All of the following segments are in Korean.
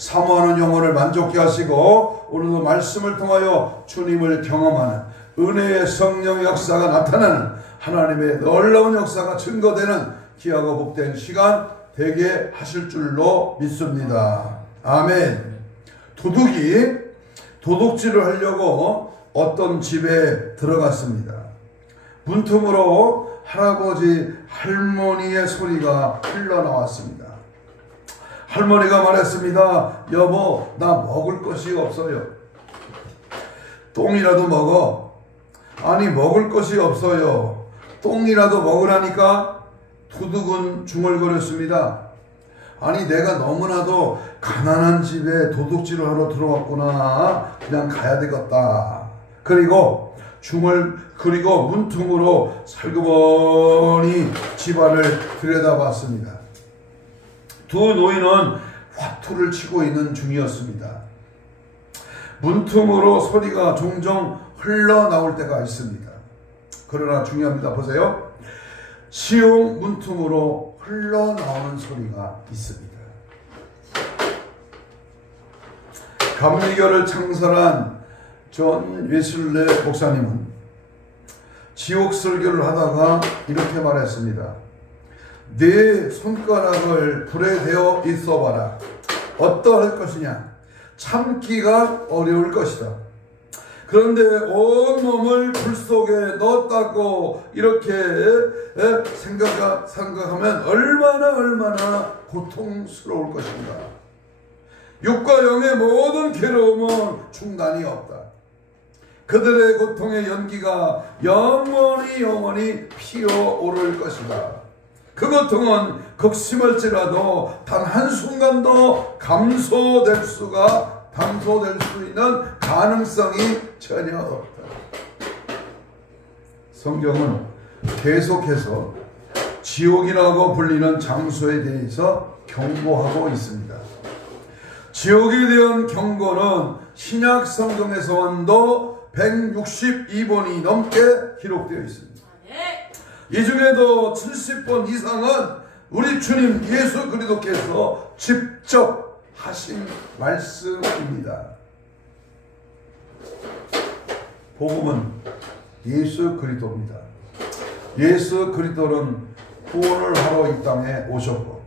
사모하는 영혼을 만족케 하시고 오늘도 말씀을 통하여 주님을 경험하는 은혜의 성령 역사가 나타나는 하나님의 놀라운 역사가 증거되는 귀하고 복된 시간 되게 하실 줄로 믿습니다. 아멘. 도둑이 도둑질을 하려고 어떤 집에 들어갔습니다. 문틈으로 할아버지 할머니의 소리가 흘러나왔습니다. 할머니가 말했습니다. 여보, 나 먹을 것이 없어요. 똥이라도 먹어. 아니, 먹을 것이 없어요. 똥이라도 먹으라니까. 도둑은 중얼거렸습니다. 아니, 내가 너무나도 가난한 집에 도둑질을 하러 들어왔구나. 그냥 가야 되겠다. 그리고 문틈으로 살그머니 집안을 들여다봤습니다. 두 노인은 화투를 치고 있는 중이었습니다. 문틈으로 소리가 종종 흘러나올 때가 있습니다. 그러나 중요합니다. 보세요. 지옥 문틈으로 흘러나오는 소리가 있습니다. 감리교를 창설한 존 웨슬레 목사님은 지옥 설교를 하다가 이렇게 말했습니다. 네 손가락을 불에 대어 있어봐라. 어떠할 것이냐? 참기가 어려울 것이다. 그런데 온몸을 불 속에 넣었다고 이렇게 생각하면 얼마나 고통스러울 것인가. 육과 영의 모든 괴로움은 중단이 없다. 그들의 고통의 연기가 영원히 피어오를 것이다. 그 고통은 극심할지라도 단 한순간도 감소될 수 있는 가능성이 전혀 없다. 성경은 계속해서 지옥이라고 불리는 장소에 대해서 경고하고 있습니다. 지옥에 대한 경고는 신약 성경에서도 162번이 넘게 기록되어 있습니다. 이 중에도 70번 이상은 우리 주님 예수 그리스도께서 직접 하신 말씀입니다. 복음은 예수 그리스도입니다. 예수 그리스도는 구원을 하러 이 땅에 오셨고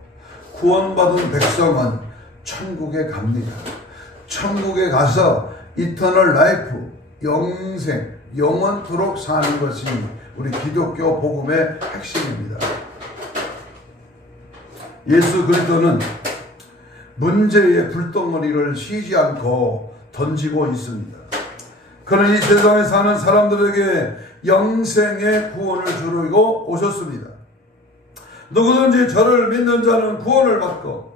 구원받은 백성은 천국에 갑니다. 천국에 가서 이터널 라이프, 영생, 영원토록 사는 것이 우리 기독교 복음의 핵심입니다. 예수 그리스도는 문제의 불덩어리를 쉬지 않고 던지고 있습니다. 그는 이 세상에 사는 사람들에게 영생의 구원을 주려고 오셨습니다. 누구든지 저를 믿는 자는 구원을 받고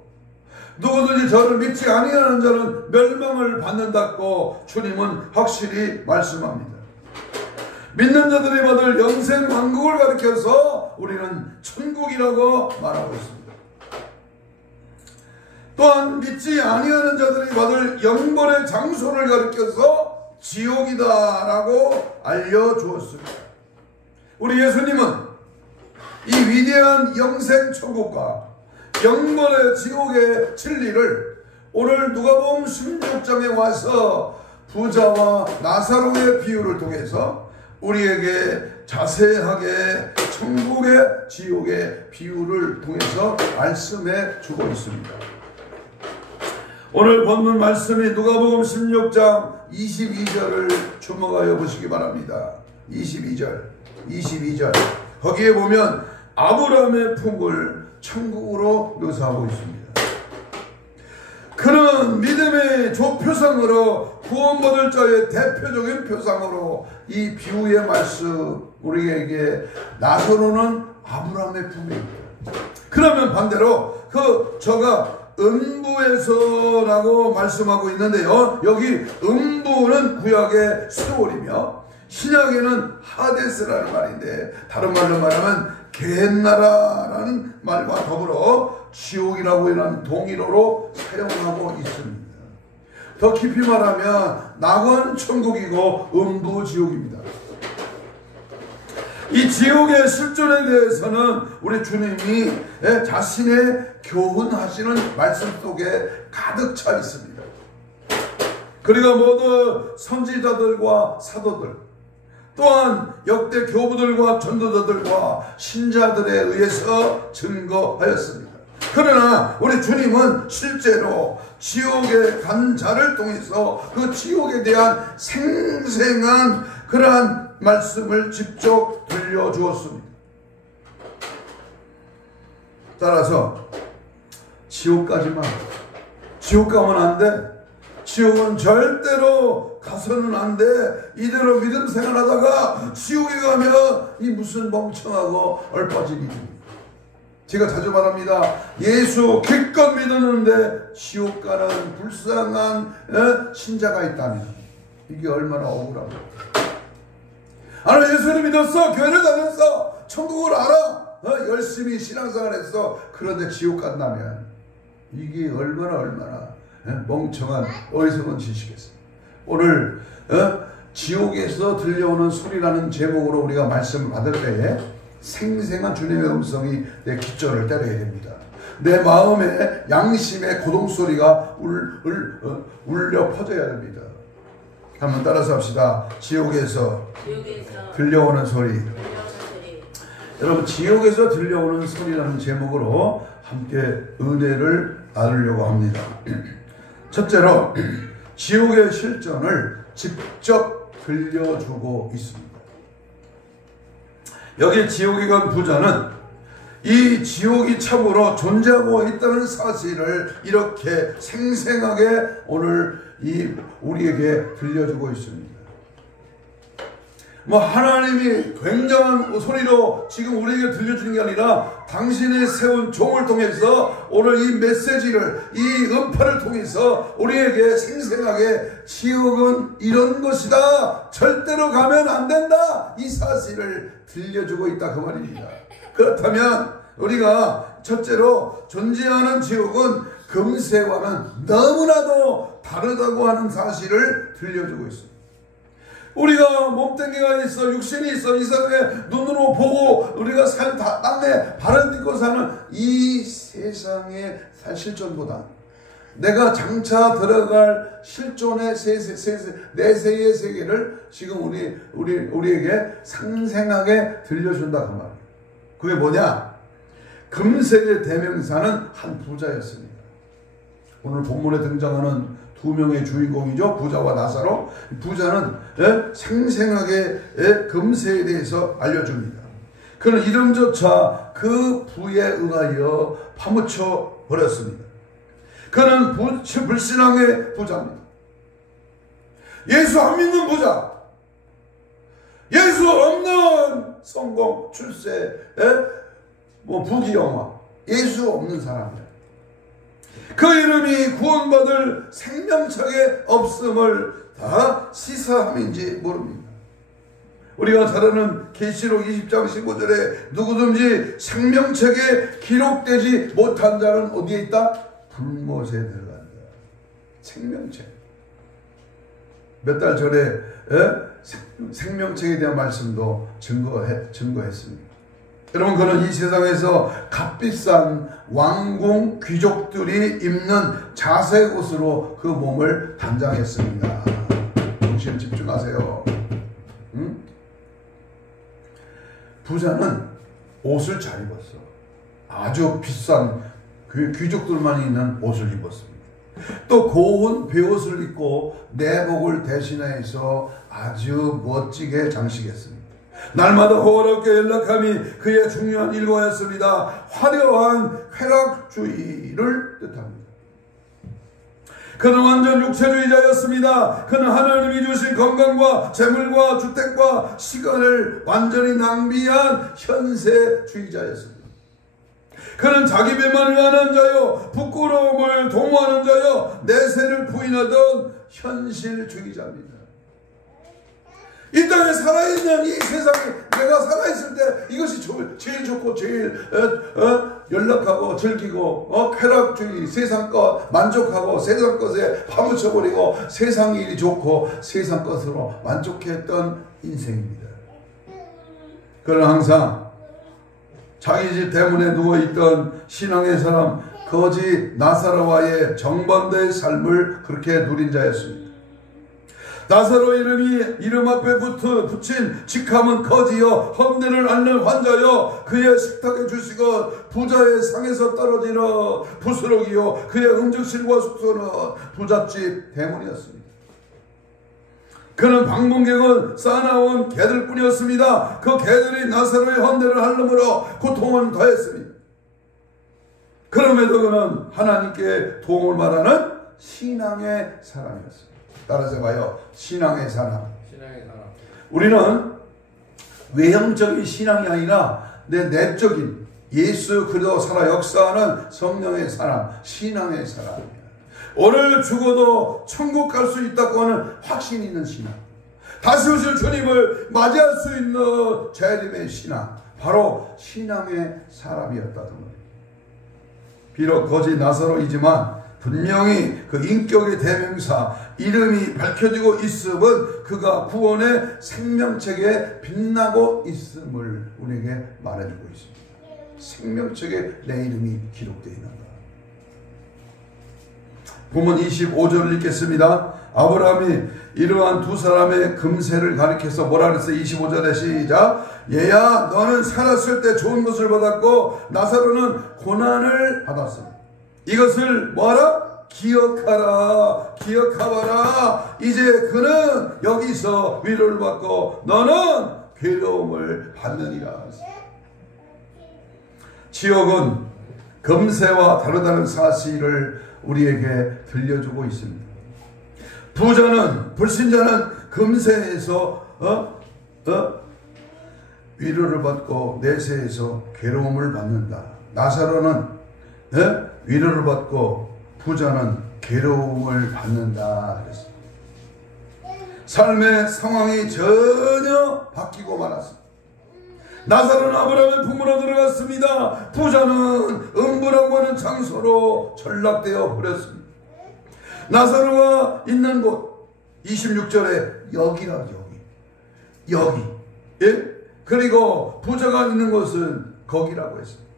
누구든지 저를 믿지 아니하는 자는 멸망을 받는다고 주님은 확실히 말씀합니다. 믿는 자들이 받을 영생 왕국을 가리켜서 우리는 천국이라고 말하고 있습니다. 또한 믿지 아니하는 자들이 받을 영벌의 장소를 가리켜서 지옥이다라고 알려주었습니다. 우리 예수님은 이 위대한 영생 천국과 영벌의 지옥의 진리를 오늘 누가복음 16장에 와서 부자와 나사로의 비유를 통해서 우리에게 자세하게 천국의 지옥의 비유를 통해서 말씀해 주고 있습니다. 오늘 본문 말씀이 누가복음 16장 22절을 주목하여 보시기 바랍니다. 22절 거기에 보면 아브라함의 품을 천국으로 묘사하고 있습니다. 그는 믿음의 조표상으로 구원받을 자의 대표적인 표상으로 이 비유의 말씀 우리에게 나서로는 아브라함의 품입니다. 그러면 반대로 저가 음부에서라고 말씀하고 있는데요. 여기 음부는 구약의 스월이며 신약에는 하데스라는 말인데 다른 말로 말하면 겟나라라는 말과 더불어 지옥이라고 하는 동일어로 사용하고 있습니다. 더 깊이 말하면 낙원 천국이고 음부 지옥입니다. 이 지옥의 실존에 대해서는 우리 주님이 자신의 교훈하시는 말씀 속에 가득 차 있습니다. 그리고 모두 선지자들과 사도들, 또한 역대 교부들과 전도자들과 신자들에 의해서 증거하였습니다. 그러나 우리 주님은 실제로 지옥에 간 자를 통해서 그 지옥에 대한 생생한 그러한 말씀을 직접 들려주었습니다. 따라서 지옥 가지마. 지옥 가면 안 돼. 지옥은 절대로 가서는 안 돼. 이대로 믿음 생활하다가 지옥에 가면 이 무슨 멍청하고 얼빠진 일입니다. 제가 자주 말합니다. 예수 기껏 믿었는데 지옥 가는 불쌍한 신자가 있다면 이게 얼마나 억울합니까? 나는 예수를 믿었어. 교회를 다녔어. 천국을 알아. 열심히 신앙생활 했어. 그런데 지옥 간다면 이게 얼마나 멍청한 어리석은 짓이겠습니까? 오늘 지옥에서 들려오는 소리라는 제목으로 우리가 말씀을 받을 때에 생생한 주님의 음성이 내 귓줄을 때려야 됩니다. 내 마음에 양심의 고동소리가 울려 퍼져야 됩니다. 한번 따라서 합시다. 지옥에서 들려오는 소리. 여러분, 지옥에서 들려오는 소리라는 제목으로 함께 은혜를 나누려고 합니다. 첫째로 지옥의 실존을 직접 들려주고 있습니다. 여기 지옥에 간 부자는 이 지옥이 참으로 존재하고 있다는 사실을 이렇게 생생하게 오늘 우리에게 들려주고 있습니다. 하나님이 굉장한 소리로 지금 우리에게 들려주는 게 아니라 당신이 세운 종을 통해서 오늘 이 메시지를, 이 음파를 통해서 우리에게 생생하게 지옥은 이런 것이다, 절대로 가면 안 된다, 이 사실을 들려주고 있다, 그 말입니다. 그렇다면 우리가 첫째로 존재하는 지옥은 금세와는 너무나도 다르다고 하는 사실을 들려주고 있습니다. 우리가 몸뚱이가 있어, 육신이 있어, 이 세상에 눈으로 보고 우리가 땅에 발을 딛고 사는 이 세상의 실존보다 내가 장차 들어갈 실존의 내세의 세계를 지금 우리에게 생생하게 들려준다 그 말이에요. 그게 뭐냐? 금세의 대명사는 한 부자였습니다. 오늘 본문에 등장하는 두 명의 주인공이죠. 부자와 나사로. 부자는 생생하게 금세에 대해서 알려줍니다. 그는 이름조차 그 부에 의하여 파묻혀 버렸습니다. 그는 불신앙의 부자입니다. 예수 안 믿는 부자, 예수 없는 성공, 출세, 부귀영화, 예수 없는 사람이에요. 그 이름이 구원받을 생명책에 없음을 다 시사함인지 모릅니다. 우리가 잘 아는 계시록 20장 15절에 누구든지 생명책에 기록되지 못한 자는 어디에 있다? 불못에 들어간다. 생명책. 몇 달 전에 생명책에 대한 말씀도 증거했습니다. 여러분, 그는 이 세상에서 값비싼 왕궁 귀족들이 입는 자색 옷으로 그 몸을 단장했습니다. 정신 집중하세요. 응? 부자는 옷을 잘 입었어. 아주 비싼 귀족들만 입는 옷을 입었습니다. 또 고운 베옷을 입고 내복을 대신해서 아주 멋지게 장식했습니다. 날마다 호화롭게 연락함이 그의 중요한 일과였습니다. 화려한 쾌락주의를 뜻합니다. 그는 완전 육체주의자였습니다. 그는 하나님이 주신 건강과 재물과 주택과 시간을 완전히 낭비한 현세주의자였습니다. 그는 자기 배만을 하는 자요, 부끄러움을 도모하는 자요, 내세를 부인하던 현실주의자입니다. 이 땅에 살아있는 이 세상에 내가 살아있을 때 이것이 제일 좋고 제일 연락하고 즐기고 쾌락주의, 세상 것 만족하고 세상 것에 파묻혀버리고 세상 일이 좋고 세상 것으로 만족했던 인생입니다. 그러나 항상 자기 집 대문에 누워있던 신앙의 사람, 거지 나사로와의 정반대의 삶을 그렇게 누린 자였습니다. 나사로 이름 앞에 붙인 직함은 거지여 험내를 앓는 환자여 그의 식탁에 주식은 부자의 상에서 떨어지는 부스러기요 그의 음식실과 숙소는 부잣집 대문이었습니다. 그는 방문객은 쌓아나온 개들뿐이었습니다. 그 개들이 나사로의 험내를 앓음으로 고통을 더했습니다. 그럼에도 그는 하나님께 도움을 말하는 신앙의 사람이었습니다. 따라서 봐요. 신앙의 사람. 우리는 외형적인 신앙이 아니라 내 내적인 예수 그리스도 살아 역사하는 성령의 사람, 신앙의 사람이에요. 오늘 죽어도 천국 갈 수 있다고 하는 확신 있는 신앙. 다시 오실 주님을 맞이할 수 있는 재림의 신앙. 바로 신앙의 사람이었다는 거예요. 비록 거지 나사로이지만 분명히 그 인격의 대명사 이름이 밝혀지고 있음은 그가 구원의 생명책에 빛나고 있음을 우리에게 말해주고 있습니다. 생명책에 내 이름이 기록되어 있는 것. 본문 25절을 읽겠습니다. 아브라함이 이러한 두 사람의 금세를 가리켜서 뭐라 그랬어요? 25절에 시작. 얘야 너는 살았을 때 좋은 것을 받았고 나사로는 고난을 받았습니다. 이것을 뭐하라? 기억하라. 기억하라. 이제 그는 여기서 위로를 받고 너는 괴로움을 받느니라. 지옥은 금세와 다르다는 사실을 우리에게 들려주고 있습니다. 부자는 불신자는 금세에서 위로를 받고 내세에서 괴로움을 받는다. 나사로는 위로를 받고 부자는 괴로움을 받는다. 그랬습니다. 삶의 상황이 전혀 바뀌고 말았습니다. 나사로는 아브라함의 품으로 들어갔습니다. 부자는 음부라고 하는 장소로 전락되어 버렸습니다. 나사로가 있는 곳 26절에 여기라 여기 예? 그리고 부자가 있는 곳은 거기라고 했습니다.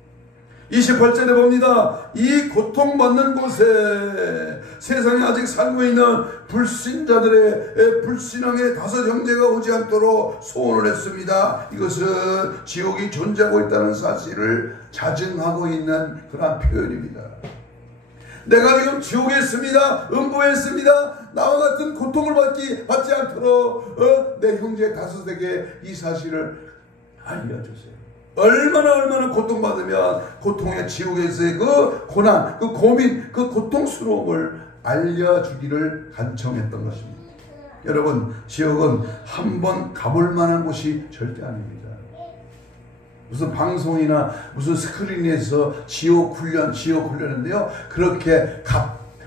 28절에 봅니다. 이 고통받는 곳에 세상에 아직 살고 있는 불신자들의 불신앙의 다섯 형제가 오지 않도록 소원을 했습니다. 이것은 지옥이 존재하고 있다는 사실을 자증하고 있는 그런 표현입니다. 내가 지금 지옥에 있습니다. 음부에 있습니다. 나와 같은 고통을 받지 않도록 내 형제 다섯에게 이 사실을 알려주세요. 얼마나 고통받으면 고통의 지옥에서의 그 고난, 그 고민, 그 고통스러움을 알려주기를 간청했던 것입니다. 여러분, 지옥은 한번 가볼 만한 곳이 절대 아닙니다. 무슨 방송이나 무슨 스크린에서 지옥 훈련인데요. 그렇게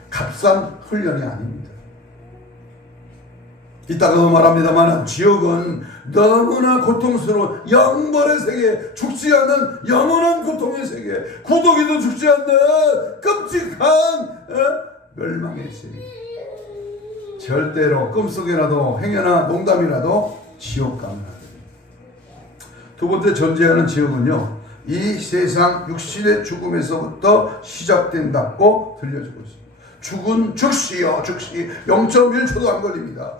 값싼 훈련이 아닙니다. 이따가도 말합니다만 지옥은 너무나 고통스러운 영벌의 세계, 죽지 않는 영원한 고통의 세계, 구더기도 죽지 않는 끔찍한 멸망의 세계. 절대로 꿈속이라도 행여나 농담이라도 지옥 가면 안 됩니다. 두 번째 존재하는 지옥은요, 이 세상 육신의 죽음에서부터 시작된다고 들려주고 있습니다. 죽은 즉시요, 즉시 0.1초도 안 걸립니다.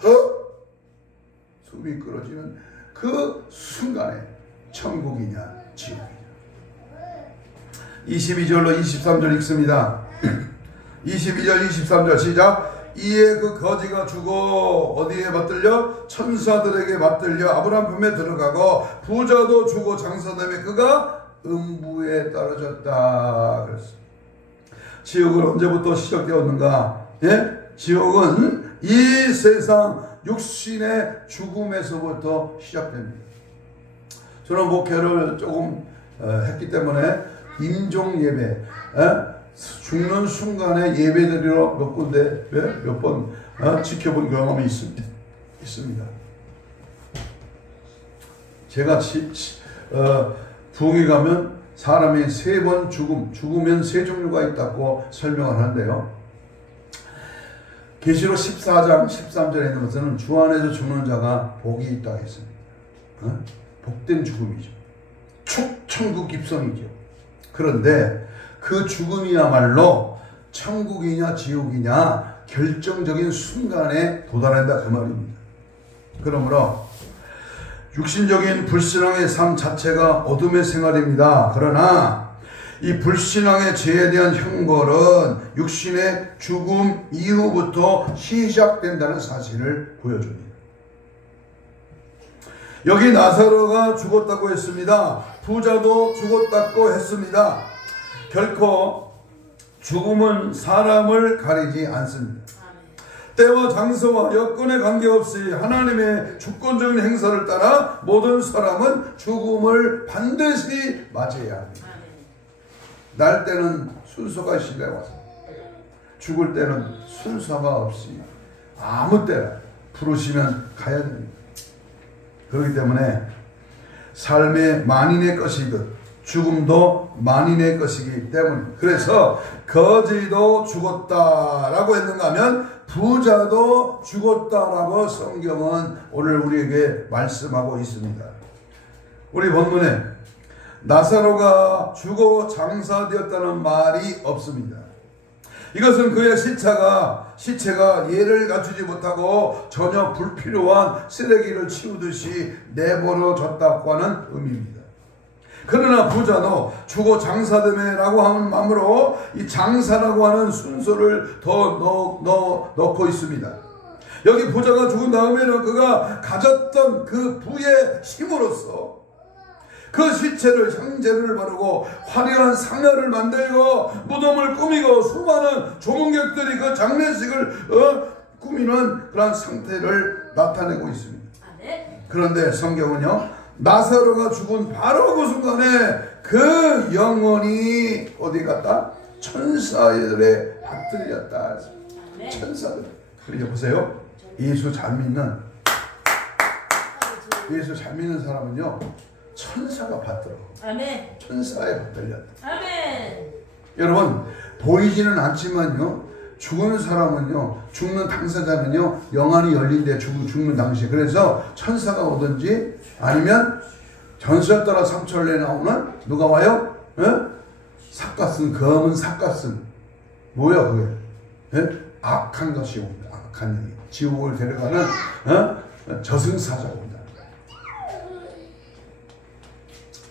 숨이 끊어지는 그 순간에 천국이냐 지옥이냐. 22절로 23절 읽습니다. 22절 23절 시작. 이에 그 거지가 죽어 어디에 맞들려? 천사들에게 맞들려 아브라함 품에 들어가고 부자도 죽어 장사됨에 그가 음부에 떨어졌다 그랬습니다. 지옥은 언제부터 시작되었는가? 예? 지옥은 이 세상 육신의 죽음에서부터 시작됩니다. 저는 목회를 조금 했기 때문에 임종 예배, 죽는 순간에 예배드리러 몇 군데, 몇 번 지켜본 경험이 있습니다. 제가 부흥에 가면 사람이 3번 죽으면 3종류가 있다고 설명을 하는데요. 계시록 14장 13절에 있는 것은 주 안에서 죽는 자가 복이 있다고 했습니다. 복된 죽음이죠. 천국 입성이죠. 그런데 그 죽음이야말로 천국이냐 지옥이냐 결정적인 순간에 도달한다 그 말입니다. 그러므로 육신적인 불신앙의 삶 자체가 어둠의 생활입니다. 그러나 이 불신앙의 죄에 대한 형벌은 육신의 죽음 이후부터 시작된다는 사실을 보여줍니다. 여기 나사로가 죽었다고 했습니다. 부자도 죽었다고 했습니다. 결코 죽음은 사람을 가리지 않습니다. 때와 장소와 여건에 관계없이 하나님의 주권적인 행사를 따라 모든 사람은 죽음을 반드시 맞이해야 합니다. 날 때는 순서가 실려와서 죽을 때는 순서가 없이 아무 때나 부르시면 가야 됩니다. 그렇기 때문에 삶의 만인의 것이듯 죽음도 만인의 것이기 때문에 그래서 거지도 죽었다라고 했는가 하면 부자도 죽었다라고 성경은 오늘 우리에게 말씀하고 있습니다. 우리 본문에 나사로가 죽어 장사되었다는 말이 없습니다. 이것은 그의 시체가 예를 갖추지 못하고 전혀 불필요한 쓰레기를 치우듯이 내버려졌다고 하는 의미입니다. 그러나 부자도 죽어 장사되매라고 하는 마음으로 이 장사라고 하는 순서를 더 넣고 있습니다. 여기 부자가 죽은 다음에는 그가 가졌던 그 부의 힘으로써 그 시체를 향재를 바르고 화려한 상여를 만들고 무덤을 꾸미고 수많은 조문객들이 그 장례식을 꾸미는 그런 상태를 나타내고 있습니다. 그런데 성경은요 나사로가 죽은 바로 그 순간에 그 영혼이 어디 갔다? 천사들에 받들렸다. 천사들. 그러니까 보세요. 예수 잘 믿는 사람은요 천사가 받들어. 아멘. 천사에 받들렸다. 아멘. 여러분 보이지는 않지만요 죽은 사람은요 죽는 당사자는요 영안이 열린대 죽는 당시에. 그래서 천사가 오든지 아니면 전설 따라 삼천리에 나오는 누가 와요? 삿갓은 검은 삿갓은 뭐야 그게? 악한 것이 옵니다. 악한 영이 지옥을 데려가는 저승사자가 옵니다.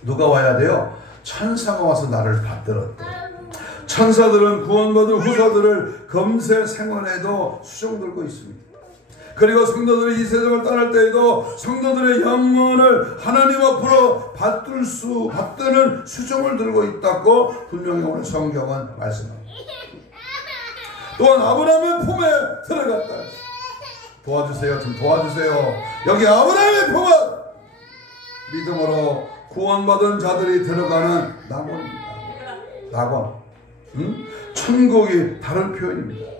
누가 와야 돼요? 천사가 와서 나를 받들었대. 천사들은 구원받은 후사들을 금세 생원에도 수종 들고 있습니다. 그리고 성도들이 이 세상을 떠날 때에도 성도들의 영혼을 하나님 앞으로 받드는 수종을 들고 있다고 분명히 오늘 성경은 말씀합니다. 또한 아브라함의 품에 들어갔다. 도와주세요. 좀 도와주세요. 여기 아브라함의 품은 믿음으로 구원받은 자들이 들어가는 낙원입니다. 낙원. 천국이 다른 표현입니다.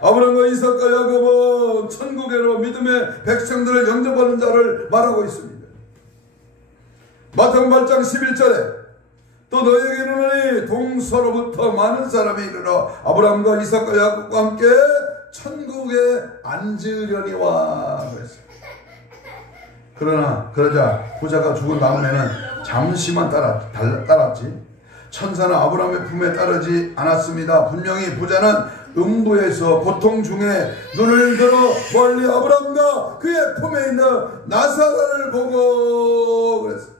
아브라함과 이삭과 야곱은 천국에로 믿음의 백성들을 영접하는 자를 말하고 있습니다. 마태복음 8장 11절에 또 너희에게 이르노니 동서로부터 많은 사람이 이르러 아브라함과 이삭과 야곱과 함께 천국에 앉으려니와 그랬어요. 그러자 부자가 죽은 다음에는 잠시만 따랐지 천사는 아브라함의 품에 따르지 않았습니다. 분명히 부자는 음부에서 고통 중에 눈을 들어 멀리 아브라함과 그의 품에 있는 나사로를 보고 그랬어요.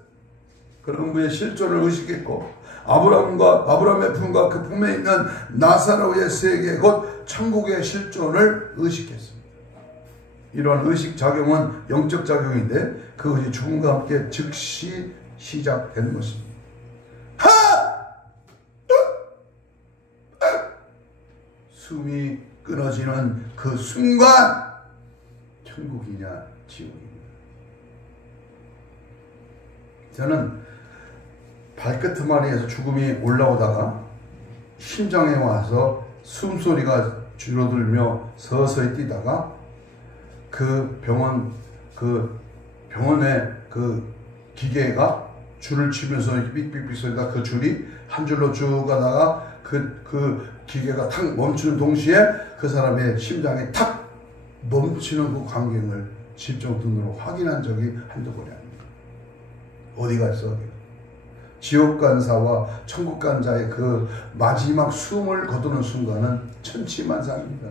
그 음부의 실존을 의식했고 아브라함의 품과 그 품에 있는 나사로의 세계 곧 천국의 실존을 의식했습니다. 이러한 의식작용은 영적 작용인데 그것이 죽음과 함께 즉시 시작되는 것입니다. 숨이 끊어지는 그 순간 천국이냐 지옥이냐. 저는 발끝머리에서 죽음이 올라오다가 심장에 와서 숨소리가 줄어들며 서서히 뛰다가 그 병원에 그 기계가 줄을 치면서 삑삑삑 소리가 그 줄이 한 줄로 쭉 가다가 그 기계가 탁 멈추는 동시에 그 사람의 심장이 탁 멈추는 그 광경을 직접 눈으로 확인한 적이 한두 번이 아닙니다. 어디 갔어? 지옥간사와 천국간자의 그 마지막 숨을 거두는 순간은 천치만사입니다.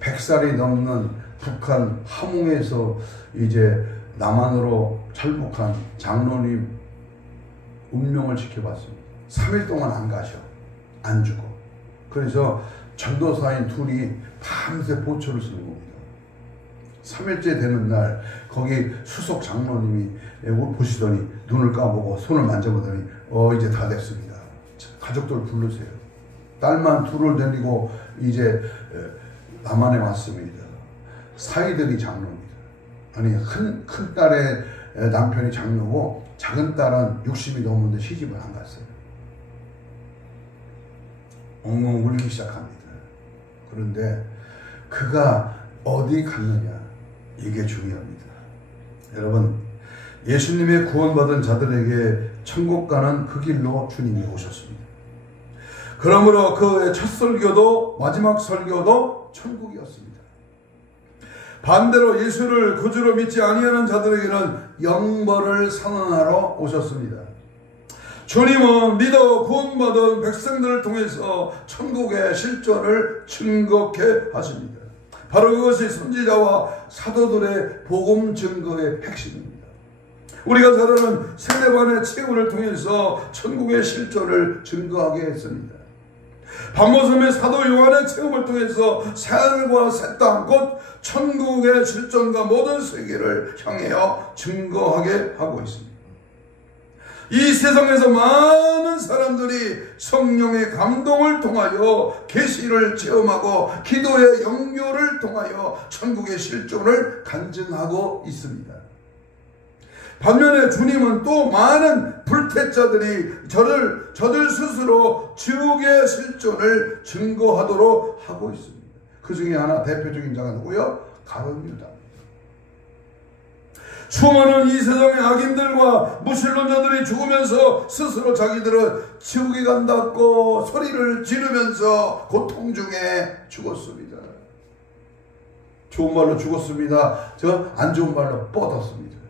100살이 넘는 북한 함흥에서 이제 남한으로 철북한 장로님 운명을 지켜봤습니다. 3일 동안 안 가셔. 안 죽어. 그래서 전도사인 둘이 밤새 보초를 쓰는 겁니다. 3일째 되는 날 거기 수석 장로님이 보시더니 눈을 까보고 손을 만져보더니 이제 다 됐습니다. 가족들 부르세요. 딸만 둘을 데리고 이제 남한에 왔습니다. 사이들이 장로입니다. 아니 큰 딸의 남편이 장로고 작은 딸은 60이 넘었는데 시집을 안 갔어요. 엉엉 울기 시작합니다. 그런데 그가 어디 갔느냐, 이게 중요합니다. 여러분, 예수님의 구원받은 자들에게 천국 가는 그 길로 주님이 오셨습니다. 그러므로 그의 첫 설교도 마지막 설교도 천국이었습니다. 반대로 예수를 구주로 믿지 아니하는 자들에게는 영벌을 선언하러 오셨습니다. 주님은 믿어 구원받은 백성들을 통해서 천국의 실존을 증거케 하십니다. 바로 그것이 선지자와 사도들의 복음 증거의 핵심입니다. 우리가 잘 아는 세례반의 체험을 통해서 천국의 실존을 증거하게 했습니다. 반모섬의 사도 요한의 체험을 통해서 새하늘과 새 땅 곧 천국의 실존과 모든 세계를 향하여 증거하게 하고 있습니다. 이 세상에서 많은 사람들이 성령의 감동을 통하여 계시를 체험하고 기도의 영교를 통하여 천국의 실존을 간증하고 있습니다. 반면에 주님은 또 많은 불태자들이 저들 스스로 지옥의 실존을 증거하도록 하고 있습니다. 그 중에 하나 대표적인 자가 누구요? 가룟 유다. 수많은 이 세상의 악인들과 무신론자들이 죽으면서 스스로 자기들은 지옥에 간다고 소리를 지르면서 고통 중에 죽었습니다. 좋은 말로 죽었습니다. 안 좋은 말로 뻗었습니다.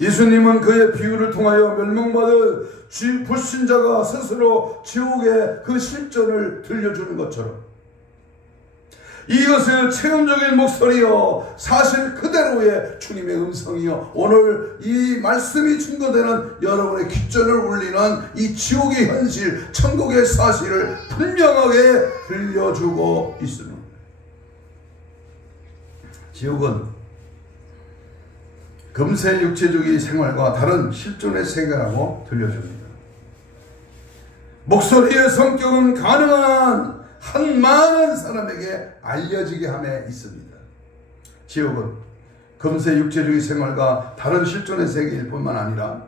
예수님은 그의 비유를 통하여 멸망받은 불신자가 스스로 지옥의 그 실존을 들려주는 것처럼 이것을 체험적인 목소리요 사실 그대로의 주님의 음성이요 오늘 이 말씀이 증거되는 여러분의 귓전을 울리는 이 지옥의 현실 천국의 사실을 분명하게 들려주고 있습니다. 지옥은 금세 육체적인 생활과 다른 실존의 세계라고 들려줍니다. 목소리의 성격은 가능한 한 많은 사람에게 알려지게 함에 있습니다. 지옥은 금세 육체적인 생활과 다른 실존의 세계일 뿐만 아니라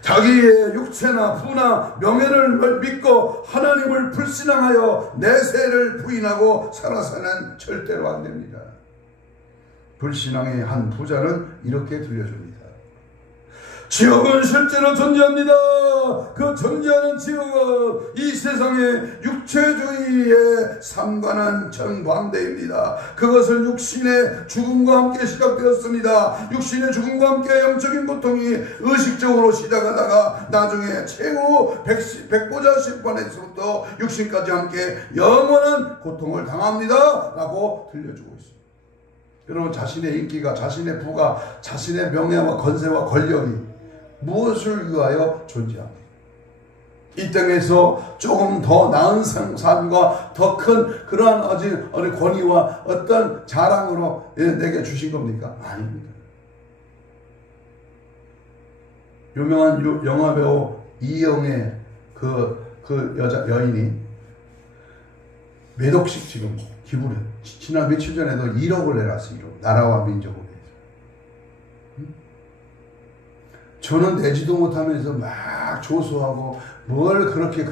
자기의 육체나 부나 명예를 믿고 하나님을 불신앙하여 내세를 부인하고 살아서는 절대로 안 됩니다. 불신앙의 한 부자는 이렇게 들려줍니다. 지옥은 실제로 존재합니다. 그 존재하는 지옥은 이 세상의 육체주의의 삶과는 정반대입니다. 그것은 육신의 죽음과 함께 시작되었습니다. 육신의 죽음과 함께 영적인 고통이 의식적으로 시작하다가 나중에 최후 백보자 심판에서부터 육신까지 함께 영원한 고통을 당합니다. 라고 들려주고 있습니다. 여러분, 자신의 인기가, 자신의 부가, 자신의 명예와 권세와 권력이 무엇을 위하여 존재합니다. 이 땅에서 조금 더 나은 삶과 더 큰 그러한 어느 권위와 어떤 자랑으로 내게 주신 겁니까? 아닙니다. 유명한 영화배우 이영애 그 여인이 몇 억씩 지금 기부를 지난 며칠 전에도 1억을 내놨어요. 1억. 나라와 민족을 위해서. 저는 내지도 못하면서 막 조소하고 뭘 그렇게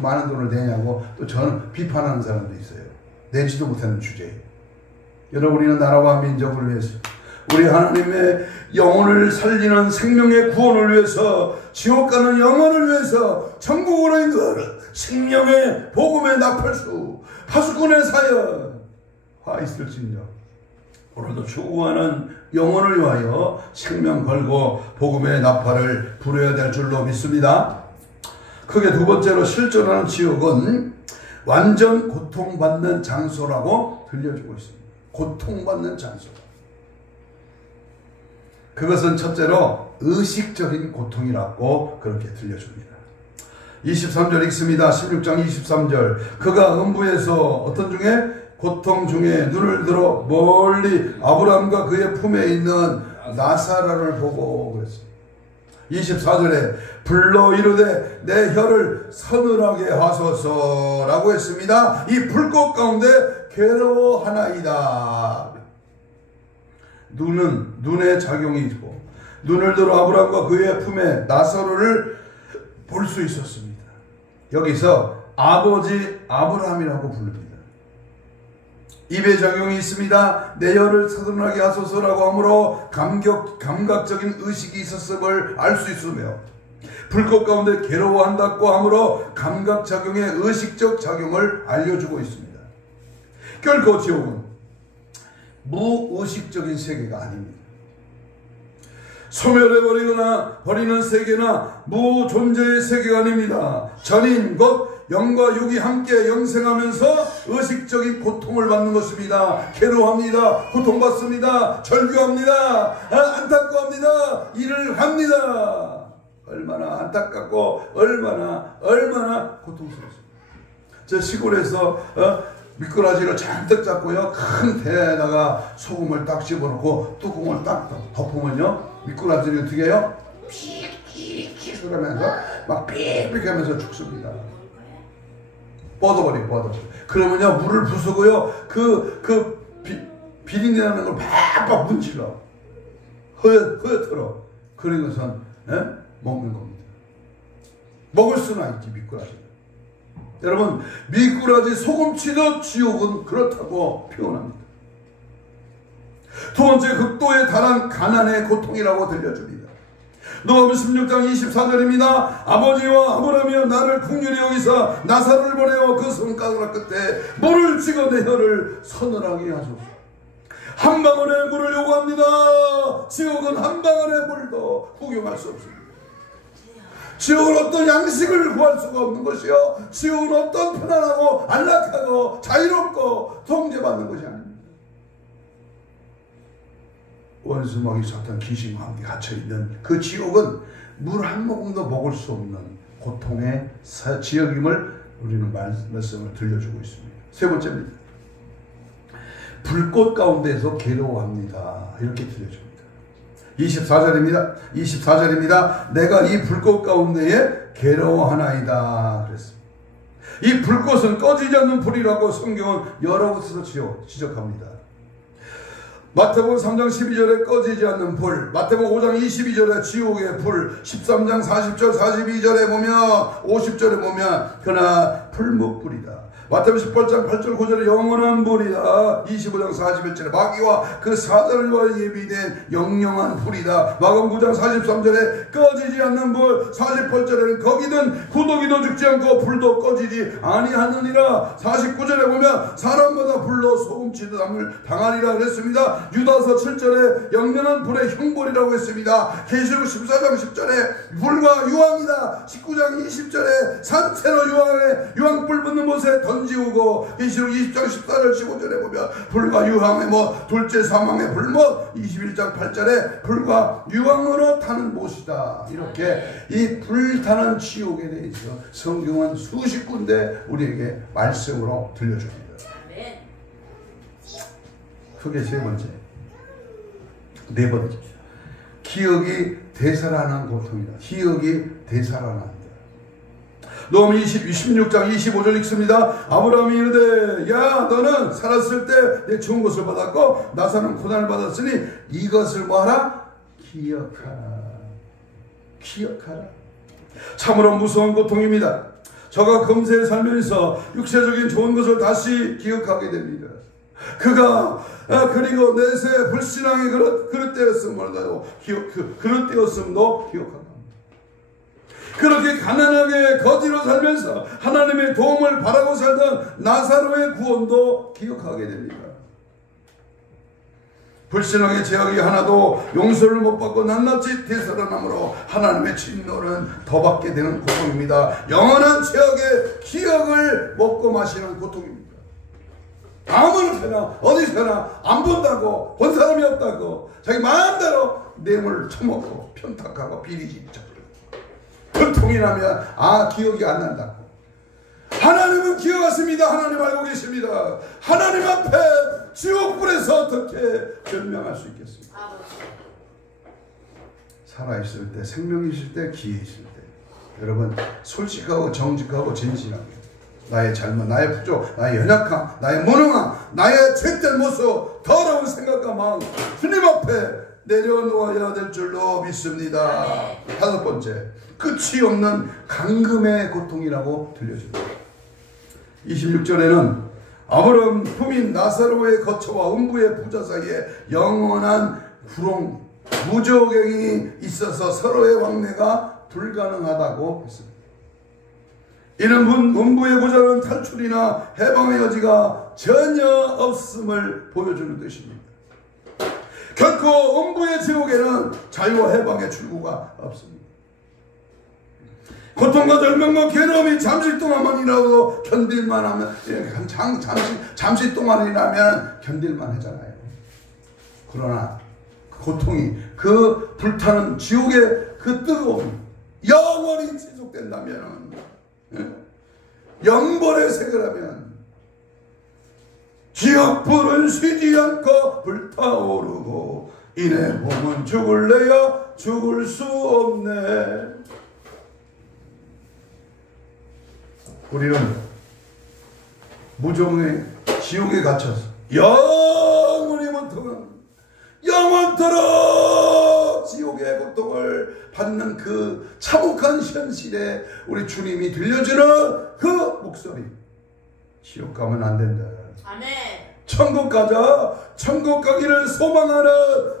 많은 돈을 내냐고 또 저는 비판하는 사람도 있어요. 내지도 못하는 주제에. 여러분이는 나라와 민족을 위해서 우리 하나님의 영혼을 살리는 생명의 구원을 위해서 지옥 가는 영혼을 위해서 천국으로 인도하는 생명의 복음의 나팔수 파수꾼의 사역 화 있을진저 오늘도 추구하는 영혼을 위하여 생명 걸고 복음의 나팔을 불어야 될 줄로 믿습니다. 크게 두 번째로 실존하는 지옥은 완전 고통받는 장소라고 들려주고 있습니다. 고통받는 장소. 그것은 첫째로 의식적인 고통이라고 그렇게 들려줍니다. 23절 읽습니다. 16장 23절. 그가 음부에서 어떤 중에? 고통 중에 눈을 들어 멀리 아브라함과 그의 품에 있는 나사로를 보고 그랬습니다. 24절에 불러 이르되 내 혀를 서늘하게 하소서라고 했습니다. 이 불꽃 가운데 괴로워하나이다. 눈은 눈의 작용이 있고 눈을 들어 아브라함과 그의 품에 나사로를 볼 수 있었습니다. 여기서 아버지 아브라함이라고 부릅니다. 입의 작용이 있습니다. 내 혀를 서늘하게 하소서라고 하므로 감각적인 의식이 있었음을 알 수 있으며 불꽃 가운데 괴로워한다고 하므로 감각작용의 의식적 작용을 알려주고 있습니다. 결코 지옥은 무의식적인 세계가 아닙니다. 소멸해버리거나 버리는 세계나 무존재의 세계가 아닙니다. 전인 곧 영과 육이 함께 영생하면서 의식적인 고통을 받는 것입니다. 괴로워합니다. 고통받습니다. 절규합니다. 안타까워합니다. 일을 합니다. 얼마나 안타깝고 얼마나 고통스럽습니다. 저 시골에서 미꾸라지를 잔뜩 잡고요, 큰 대에다가 소금을 딱 집어넣고 뚜껑을 딱 덮으면요, 미꾸라지를 어떻게 해요? 픽픽픽 그러면서 막 삑삑 하면서 죽습니다. 뻗어버려. 그러면요, 물을 부수고요, 비린내 나는 걸 팍팍 문질러. 허여털어. 그런 것은, 먹는 겁니다. 먹을 수는 있지, 미꾸라지. 여러분, 미꾸라지 소금치듯 지옥은 그렇다고 표현합니다. 두 번째, 극도에 달한 가난의 고통이라고 들려줍니다. 누가복음 16장 24절입니다. 아버지와 아브라함이여 나를 긍휼히 여기사 나사로를 보내어 그 손가락 끝에 물을 찍어 내 혀를 서늘하게 하소서. 한 방울의 물을 요구합니다. 지옥은 한 방울의 물도 구경할 수 없습니다. 지옥은 어떤 양식을 구할 수가 없는 것이요, 지옥은 어떤 편안하고 안락하고 자유롭고 통제받는 것이 아닙니다. 원수 마귀 사탄 귀신과 함께 갇혀있는 그 지옥은 물 한 모금도 먹을 수 없는 고통의 지역임을 우리는 말씀을 들려주고 있습니다. 세 번째입니다. 불꽃 가운데서 괴로워합니다. 이렇게 들려줍니다. 24절입니다. 내가 이 불꽃 가운데에 괴로워하나이다 그랬습니다. 이 불꽃은 꺼지지 않는 불이라고 성경은 여러 곳에서 지적합니다. 마태복음 3장 12절에 꺼지지 않는 불, 마태복음 5장 22절에 지옥의 불, 13장 40절 42절에 보면 50절에 보면 그러나 풀무불이다. 마태복음 18장 8절 9절에 영원한 불이다. 25장 41절에 마귀와 그 사자를 위하여 예비된 영영한 불이다. 마가복음 9장 43절에 꺼지지 않는 불, 48절에는 거기든 구더기도 죽지 않고 불도 꺼지지 아니하느니라. 49절에 보면 사람마다 불로 소금치듯 당하리라 그랬습니다. 유다서 7절에 영영한 불의 형벌이라고 했습니다. 계시록 14장 10절에 불과 유황이다. 19장 20절에 산채로 유황불 붙는 곳에 던지우고, 계시록 20장 14절 15절에 보면 불과 유황의 둘째 사망의 불못, 21장 8절에 불과 유황으로 타는 못이다. 이렇게 이 불타는 지옥에 대해서 성경은 수십 군데 우리에게 말씀으로 들려줍니다. 그게 세 번째. 네 번째, 기억이 되살아나는 고통이다. 기억이 되살아난다. 누가복음 16장 25절 읽습니다. 아브라함이 이르되 야 너는 살았을 때 내 좋은 것을 받았고 나사는 고난을 받았으니 이것을 뭐하라? 기억하라. 참으로 무서운 고통입니다. 저가 금세에 살면서 육체적인 좋은 것을 다시 기억하게 됩니다. 그가 그리고 내세 불신앙이 그릇되었음도 기억합니다. 그렇게 가난하게 거지로 살면서 하나님의 도움을 바라고 살던 나사로의 구원도 기억하게 됩니다. 불신앙의 죄악이 하나도 용서를 못 받고 낱낱이 되살아남으로 하나님의 진노는 더 받게 되는 고통입니다. 영원한 죄악의 기억을 먹고 마시는 고통입니다. 아무렇게나 어디서나 안 본다고, 본 사람이 없다고 자기 마음대로 뇌물을 처먹고 편탁하고 비리짓고 고통이 나면 기억이 안 난다고. 하나님은 기억하십니다. 하나님 알고 계십니다. 하나님 앞에 지옥불에서 어떻게 변명할 수 있겠습니까? 살아있을 때, 생명이 있을 때, 기회 있을 때 여러분 솔직하고 정직하고 진실하게 나의 잘못, 나의 부족, 나의 연약함, 나의 무능함, 나의 죄된 모습, 더러운 생각과 마음 주님 앞에 내려놓아야 될 줄로 믿습니다. 다섯 번째, 끝이 없는 강금의 고통이라고 들려줍니다. 26절에는 아브라함 품인 나사로의 거처와 음부의 부자 사이에 영원한 구렁, 무저갱이 있어서 서로의 왕래가 불가능하다고 했습니다. 이는 음부의 부자는 탈출이나 해방의 여지가 전혀 없음을 보여주는 뜻입니다. 결코 음부의 지옥에는 자유와 해방의 출구가 없습니다. 고통과 절망과 괴로움이 잠시 동안만이라도 견딜만 하면, 잠시 동안이라면 견딜만 하잖아요. 그러나 그 고통이, 그 불타는 지옥의 그 뜨거움이 영원히 지속된다면, 영벌의 세계라면 지옥불은 쉬지 않고 불타오르고 이내 몸은 죽을래야 죽을 수 없네. 우리는 무정의 지옥에 갇혀서 영원히 영원토록 지옥의 고통을 받는 그 참혹한 현실에 우리 주님이 들려주는 그 목소리, 지옥 가면 안 된다. 아멘. 천국 가자. 천국 가기를 소망하는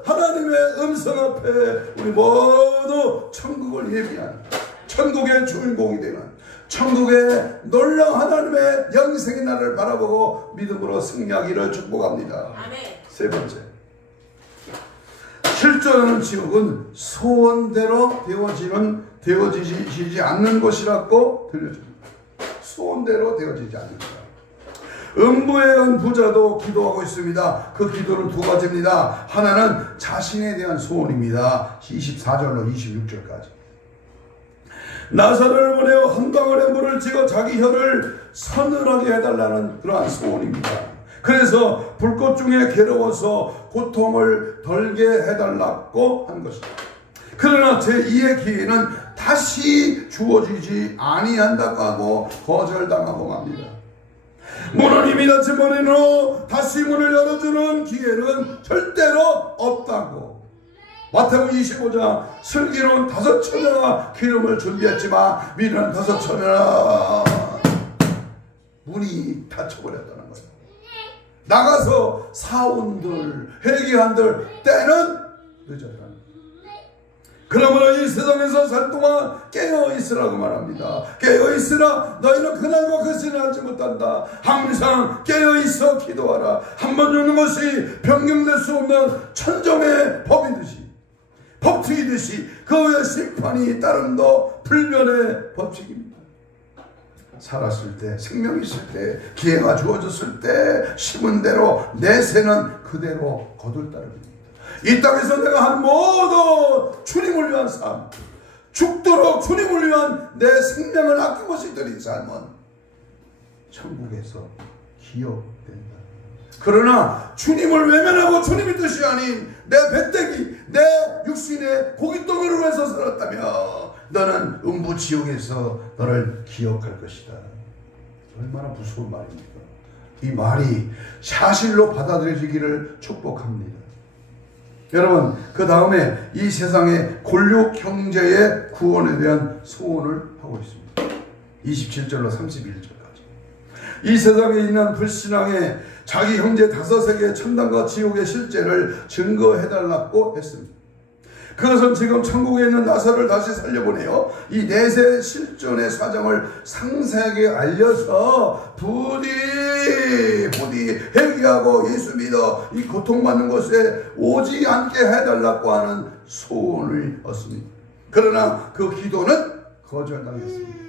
하나님의 음성 앞에 우리 모두 천국을 예비하는, 천국의 주인공이 되는, 천국의 놀라운 하나님의 영생의 날을 바라보고 믿음으로 승리하기를 축복합니다. 아멘. 세 번째, 실존하는 지옥은 소원대로 되어지지 않는 곳이라고 들려줍니다. 소원대로 되어지지 않는다. 음부에 간 부자도 기도하고 있습니다. 그 기도는 두 가지입니다. 하나는 자신에 대한 소원입니다. 24절로 26절까지. 나사로를 보내어 한 방울의 물을 찍어 자기 혀를 서늘하게 해달라는 그러한 소원입니다. 그래서 불꽃 중에 괴로워서 고통을 덜게 해달라고 한 것입니다. 그러나 제2의 기회는 다시 주어지지 아니한다고 하고 거절당하고 맙니다. 문은 이미 닫힌 머리로 다시 문을 열어주는 기회는 절대로 없다고. 마태복음 25장, 슬기로운 5처녀가 기름을 준비했지만 미련 5처녀 문이 닫혀버렸다는 거예요. 나가서 사온들, 회개한들 때는 늦었다. 그러므로 이 세상에서 살 동안 깨어있으라고 말합니다. 깨어있으라. 너희는 그날과 그 시를 알지 못한다. 항상 깨어있어 기도하라. 한 번 죽는 것이 변경될 수 없는 천정의 법이듯이, 법칙이듯이 그 후에 심판이 따름도 불변의 법칙입니다. 살았을 때, 생명이 있을 때, 기회가 주어졌을 때 심은 대로 내세는 그대로 거둘 따름입니다. 이 땅에서 내가 한 모든 주님을 위한 삶, 죽도록 주님을 위한 내 생명을 아낌없이 드린 삶은 천국에서 기억된다. 그러나 주님을 외면하고 주님의 뜻이 아닌 내 배때기, 내 육신의 고깃덩어리를 위해서 살았다며 너는 음부 지옥에서 너를 기억할 것이다. 얼마나 무서운 말입니까? 이 말이 사실로 받아들여지기를 축복합니다. 여러분, 그 다음에 이 세상의 골육 형제의 구원에 대한 소원을 하고 있습니다. 27절로 31절까지. 이 세상에 있는 불신앙의 자기 형제 5에게 천당과 지옥의 실제를 증거해달라고 했습니다. 그것은 지금 천국에 있는 나사로를 다시 살려보내요. 이 내세 실존의 사정을 상세하게 알려서 부디 회개하고 회개하고 예수 믿어 이 고통받는 곳에 오지 않게 해달라고 하는 소원을 얻습니다. 그러나 그 기도는 거절당했습니다.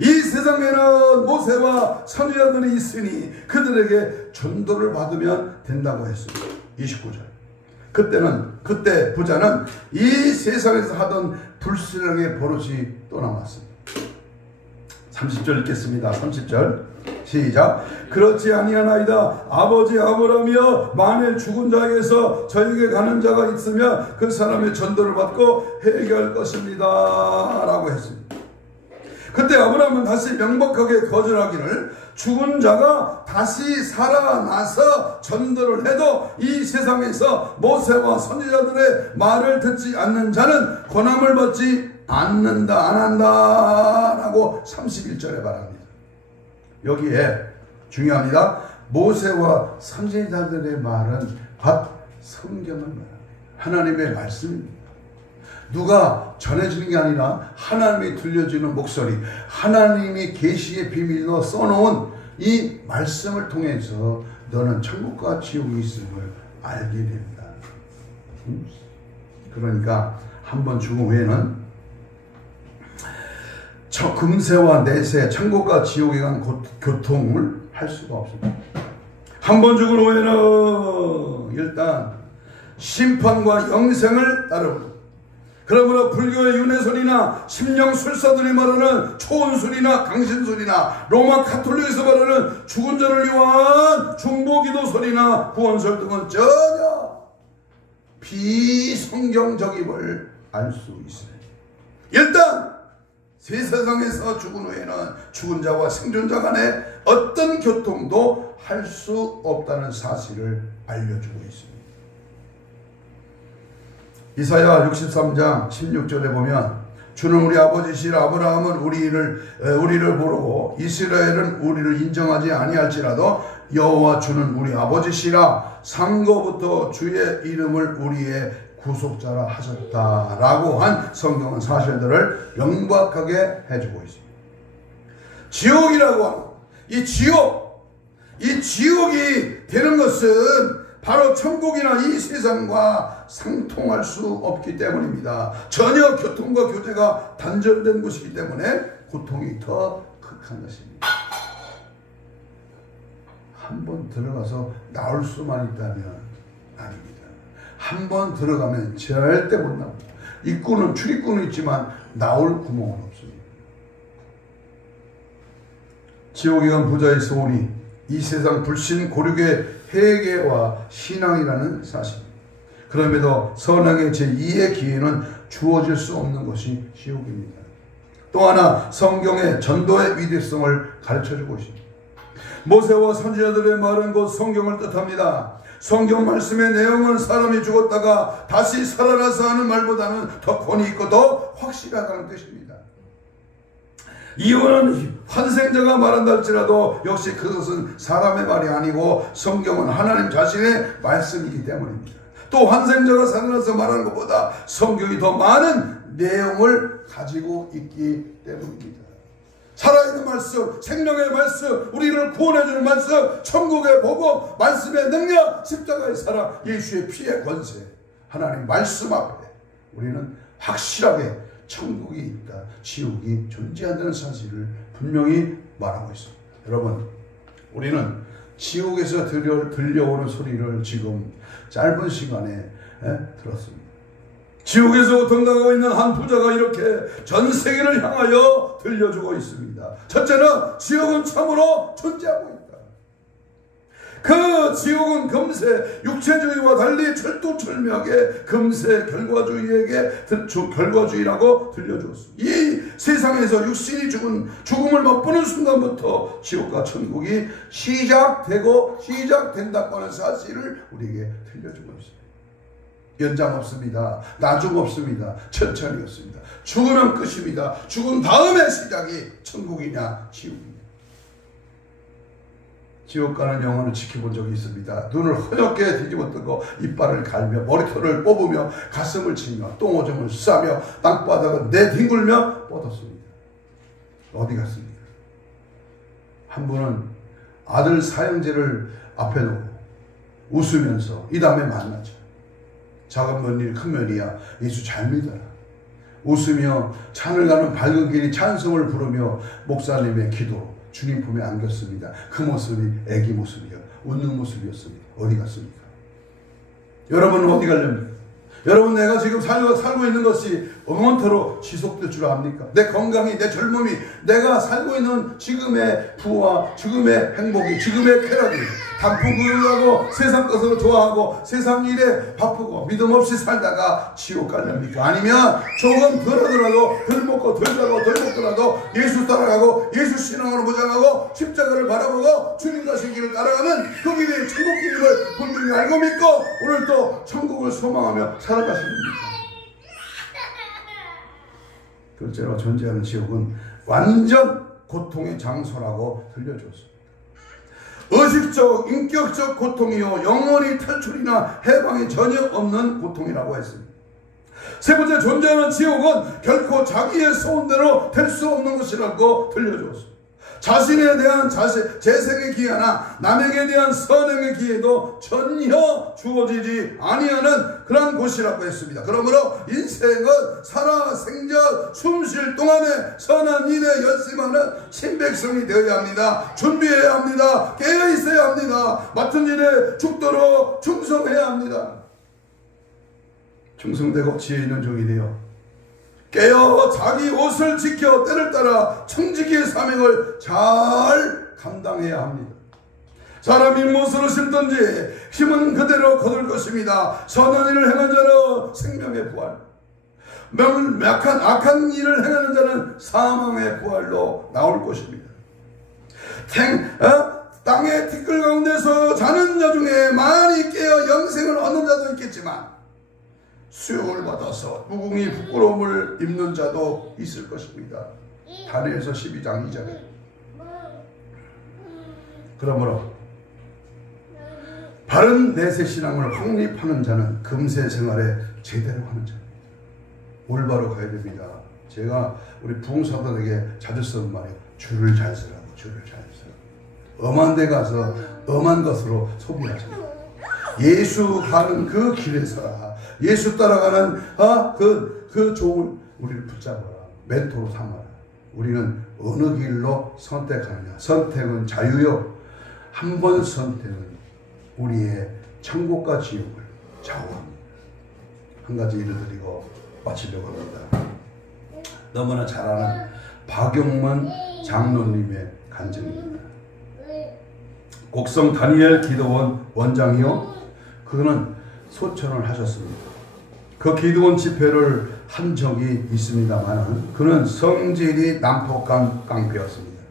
이 세상에는 모세와 선지자들이 있으니 그들에게 전도를 받으면 된다고 했습니다. 29절. 그때 부자는 이 세상에서 하던 불신앙의 버릇이 또 남았습니다. 30절 읽겠습니다. 30절 시작. 그렇지 아니하나이다. 아버지 아브라함이여, 만일 죽은 자에게서 저에게 가는 자가 있으면 그 사람의 전도를 받고 회개할 것입니다 라고 했습니다. 그때 아브라함은 다시 명백하게 거절하기를, 죽은 자가 다시 살아나서 전도를 해도 이 세상에서 모세와 선지자들의 말을 듣지 않는 자는 권함을 받지 않는다, 안 한다 라고 31절에 말합니다. 여기에 중요합니다. 모세와 선지자들의 말은 곧 성경을 말합니다. 하나님의 말씀입니다. 누가 전해주는 게 아니라 하나님이 들려주는 목소리, 하나님이 계시의 비밀로 써놓은 이 말씀을 통해서 너는 천국과 지옥이 있음을 알게 됩니다. 그러니까 한 번 죽은 후에는 저 금세와 내세, 천국과 지옥에 간 교통을 할 수가 없습니다. 한 번 죽은 후에는 일단 심판과 영생을 따릅니다. 그러므로 불교의 윤회설이나 심령술사들이 말하는 초혼술이나 강신술이나 로마 카톨릭에서 말하는 죽은 자를 위한 중보기도설이나 구원설 등은 전혀 비성경적임을 알 수 있습니다. 일단 세상에서 죽은 후에는 죽은 자와 생존자 간에 어떤 교통도 할 수 없다는 사실을 알려주고 있습니다. 이사야 63장 16절에 보면 주는 우리 아버지시라. 아브라함은 우리를 모르고 이스라엘은 우리를 인정하지 아니할지라도 여호와 주는 우리 아버지시라. 상고부터 주의 이름을 우리의 구속자라 하셨다라고 한 성경은 사실들을 명확하게 해주고 있습니다. 지옥이라고 하는 이 지옥이 되는 것은 바로 천국이나 이 세상과 상통할 수 없기 때문입니다. 전혀 교통과 교제가 단절된 곳이기 때문에 고통이 더 극한 것입니다. 한 번 들어가서 나올 수만 있다면 아닙니다. 한 번 들어가면 절대 못 나옵니다. 입구는 출입구는 있지만 나올 구멍은 없습니다. 지옥에 간 부자의 소원이 이 세상 불신 고륙의 회개와 신앙이라는 사실입니다. 그럼에도 선악의 제2의 기회는 주어질 수 없는 것이 지옥입니다. 또 하나 성경의 전도의 위대성을 가르쳐주고 있습니다. 모세와 선지자들의 말은 곧 성경을 뜻합니다. 성경 말씀의 내용은 사람이 죽었다가 다시 살아나서 하는 말보다는 더 권위 있고 더 확실하다는 뜻입니다. 이유는 환생자가 말한다 할지라도 역시 그것은 사람의 말이 아니고 성경은 하나님 자신의 말씀이기 때문입니다. 또 환생자가 살아나서 말하는 것보다 성경이 더 많은 내용을 가지고 있기 때문입니다. 살아있는 말씀, 생명의 말씀, 우리를 구원해주는 말씀, 천국의 복음, 말씀의 능력, 십자가의 사랑, 예수의 피의 권세, 하나님 말씀 앞에 우리는 확실하게 천국이 있다, 지옥이 존재한다는 사실을 분명히 말하고 있습니다. 여러분, 우리는 지옥에서 들려오는 소리를 지금 짧은 시간에 들었습니다. 지옥에서 고통당하고 있는 한 부자가 이렇게 전 세계를 향하여 들려주고 있습니다. 첫째는 지옥은 참으로 존재하고 있다. 그 지옥은 금세 육체주의와 달리 철두철미하게 금세 결과주의라고 들려주었습니다. 이 세상에서 육신이 죽음을 맛보는 순간부터 지옥과 천국이 시작된다고 하는 사실을 우리에게 들려주고 있습니다. 연장 없습니다. 나중 없습니다. 천천히 없습니다. 죽으면 끝입니다. 죽은 다음에 시작이 천국이냐 지옥이냐. 지옥 가는 영혼을 지켜본 적이 있습니다. 눈을 허옇게 뒤집어 뜨고 이빨을 갈며 머리털을 뽑으며 가슴을 치며 똥오줌을 싸며 땅바닥을 내뒹굴며 뻗었습니다. 어디 갔습니까? 한 분은 아들 사형제를 앞에 놓고 웃으면서 이 다음에 만나자. 작은 먼일 큰 면이야. 예수 잘 믿어라. 웃으며 산을 가는 밝은 길이 찬송을 부르며 목사님의 기도 주님 품에 안겼습니다. 그 모습이 애기 모습이요. 웃는 모습이었습니다. 어디 갔습니까? 여러분은 어디 가렵니까? 여러분, 내가 지금 살고 있는 것이 영원토록 지속될 줄 압니까? 내 건강이, 내 젊음이, 내가 살고 있는 지금의 부와 지금의 행복이, 지금의 쾌락이 단풍구르하고 세상 것으로 좋아하고 세상 일에 바쁘고 믿음 없이 살다가 지옥 가렵니까? 아니면 조금 덜 하더라도 덜 먹고 덜 자고 덜 먹더라도 예수 따라가고 예수 신앙으로 무장하고 십자가를 바라보고 주님 가신 길을 따라가면 그 길이 천국 길임을 분명히 알고 믿고 오늘 또 천국을 소망하며 살아가시는 겁니다. 둘째로 존재하는 지옥은 완전 고통의 장소라고 들려주었습니다. 의식적, 인격적 고통이요 영원히 탈출이나 해방이 전혀 없는 고통이라고 했습니다. 세 번째, 존재하는 지옥은 결코 자기의 소원대로 될 수 없는 것이라고 들려주었습니다. 자신에 대한 재생의 기회나 남에게 대한 선행의 기회도 전혀 주어지지 아니하는 그런 곳이라고 했습니다. 그러므로 인생은 살아 생전 숨 쉴 동안에 선한 일에 열심하는 신백성이 되어야 합니다. 준비해야 합니다. 깨어 있어야 합니다. 맡은 일에 죽도록 충성해야 합니다. 충성되고 지혜 있는 종이 되어 깨어 자기 옷을 지켜 때를 따라 청지기의 사명을 잘 감당해야 합니다. 사람이 무엇으로 심든지 힘은 그대로 거둘 것입니다. 선한 일을 행한 자는 생명의 부활, 악한 일을 행하는 자는 사망의 부활로 나올 것입니다. 땅의 티끌 가운데서 자는 자 중에 많이 깨어 영생을 얻는 자도 있겠지만 수욕을 받아서 무궁히 부끄러움을 입는 자도 있을 것입니다. 다니엘서 12장 2절에. 그러므로 바른 내세신앙을 확립하는 자는 금세 생활에 제대로 하는 자입니다. 올바로 가야 됩니다. 제가 우리 부흥사들에게 자주 쓰는 말이에요. 줄을 잘 서라고, 줄을 잘 서라고. 엄한 데 가서 엄한 것으로 소비하지 마. 예수 가는 그 길에서 예수 따라가는 그 종을 우리를 붙잡아라. 멘토로 삼아라. 우리는 어느 길로 선택하느냐. 선택은 자유요. 한 번 선택은 우리의 천국과 지옥을 좌우합니다. 한 가지 일을 드리고 마치려고 합니다. 너무나 잘 아는 박용만 장로님의 간증입니다. 곡성 다니엘 기도원 원장이요. 그는 소천을 하셨습니다. 그 기도원 집회를 한 적이 있습니다만 그는 성질이 난폭한 깡패였습니다.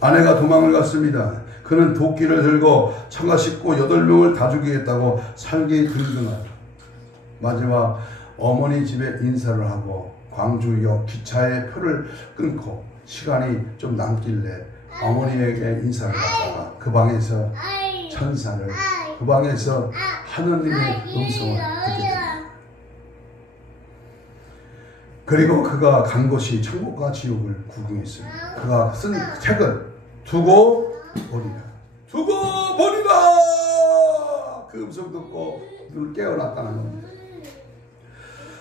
아내가 도망을 갔습니다. 그는 도끼를 들고 처가 식구 8명을 다 죽이겠다고 살기 등등하다. 마지막 어머니 집에 인사를 하고 광주역 기차의 표를 끊고 시간이 좀 남길래 어머니에게 인사를 하다가 그 방에서 천사를, 그 방에서 하느님의 음성을 듣게 됩니다. 그리고 그가 간 곳이 천국과 지옥을 구경했습니다. 그가 쓴 책은 두고 보리라. 두고 보리라. 그 음성 듣고 눈을 깨어났다는 겁니다.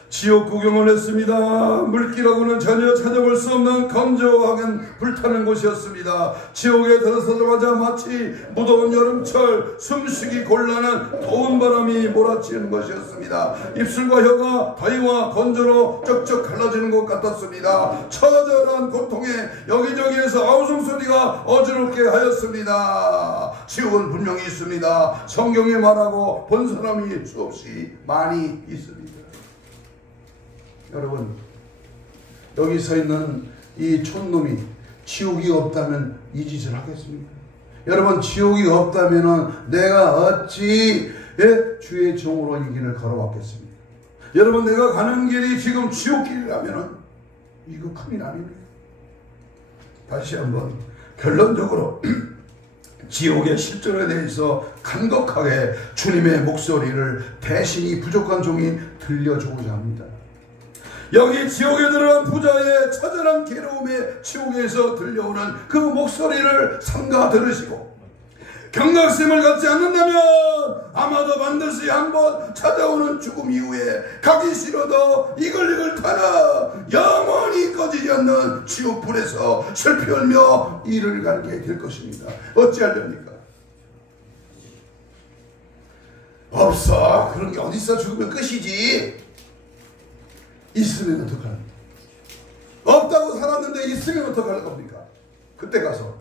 지옥 구경을 했습니다. 물기라고는 전혀 찾아볼 수 없는 건조하게 불타는 곳이었습니다. 지옥에 들어서자마자 마치 무더운 여름철 숨쉬기 곤란한 더운 바람이 몰아치는 것이었습니다. 입술과 혀가 더위와 건조로 쩍쩍 갈라지는 것 같았습니다. 처절한 고통에 여기저기에서 아우성 소리가 어지럽게 하였습니다. 지옥은 분명히 있습니다. 성경에 말하고 본 사람이 수없이 많이 있습니다. 여러분, 여기 서 있는 이 촌놈이 지옥이 없다면 이 짓을 하겠습니까? 여러분, 지옥이 없다면 내가 어찌 주의 종으로 이 길을 걸어왔겠습니까? 여러분, 내가 가는 길이 지금 지옥길이라면 이거 큰일 아닙니까? 다시 한번 결론적으로 지옥의 실존에 대해서 간곡하게 주님의 목소리를 대신이 부족한 종이 들려주고자 합니다. 여기 지옥에 들어간 부자의 처절한 괴로움에 지옥에서 들려오는 그 목소리를 삼가 들으시고 경각심을 갖지 않는다면 아마도 반드시 한번 찾아오는 죽음 이후에 가기 싫어도 이글이글 타나 영원히 꺼지지 않는 지옥불에서 슬피 울며 이를 갈게 될 것입니다. 어찌하렵니까? 없어. 그런 게 어딨어. 죽으면 끝이지. 있으면 어떡합니까? 없다고 살았는데 있으면 어떡할 겁니까? 그때 가서